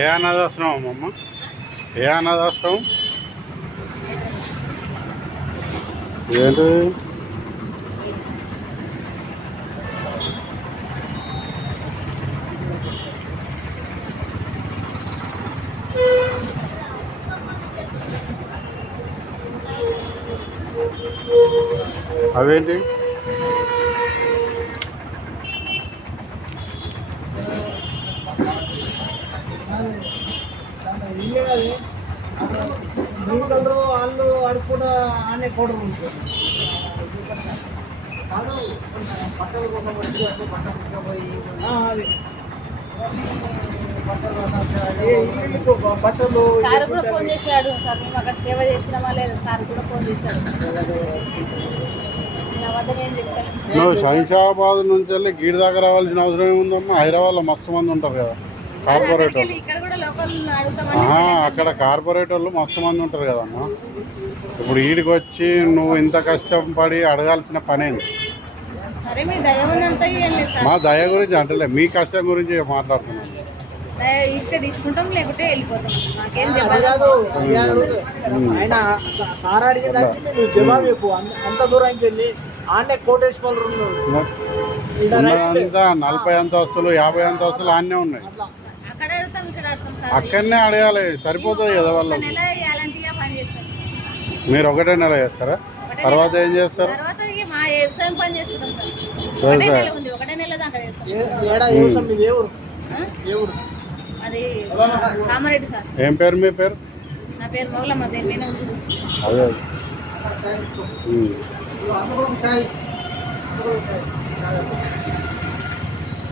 ఏ అనాథాశ్రమం అమ్మ? ఏ అనాథాశ్రమం? ఏంటి? అవేంటి? ఇల్లే అది మిగతాలు వాళ్ళు వాడికి కూడా ఆనే కూడా ఉంటుంది కాదు బట్టల కోసం వచ్చి అంటే బట్టలు తీసుకుపోయి అది బట్టలు సార్ కూడా ఫోన్ చేశాడు. సార్ మేము అక్కడ సేవ చేసినామా లేదా? సార్ కూడా ఫోన్ చేశాడు. నా నువ్వు శంషాబాద్ నుంచి వెళ్ళి గీడి దాకా రావాల్సిన అవసరం ఏముందమ్మా? హైదరాబాద్లో మస్తు మంది ఉంటారు కదా. కార్పొరేట్ అక్కడ కార్పొరేట్ వాళ్ళు మస్తు మంది ఉంటారు కదమ్మా ఇప్పుడు ఈడికి వచ్చి నువ్వు ఇంత కష్టపడి అడగాల్సిన పనేంది. సరే మీ దయ ఉన్నంత ఇవ్వండి సార్. మా దయ గురించి అంటలే మీ కష్టం గురించి మాట్లాడుతున్నాను ఇస్తే తీసుకుంటాం లేకుంటే వెళ్ళిపోతాం. ఆయన సార్ జవాబు చెప్పు. అంత- దూరానికి వెళ్ళి కోటేశ్వరులు నలభై అంతస్తులు యాభై అంతస్తులు అన్నీ ఉన్నాయి. అక్కడనే అడగాలి సరిపోతుంది కదా చేస్తాం మీరు ఒకటే నెల చేస్తారా తర్వాత ఏం చేస్తారు ఏ- ఏడా ఏ ఊరు మీది ఏ ఊరు ఆ? ఏ ఊరు అది కామారెడ్డి సార్ ఏం పేరు మీ పేరు అదే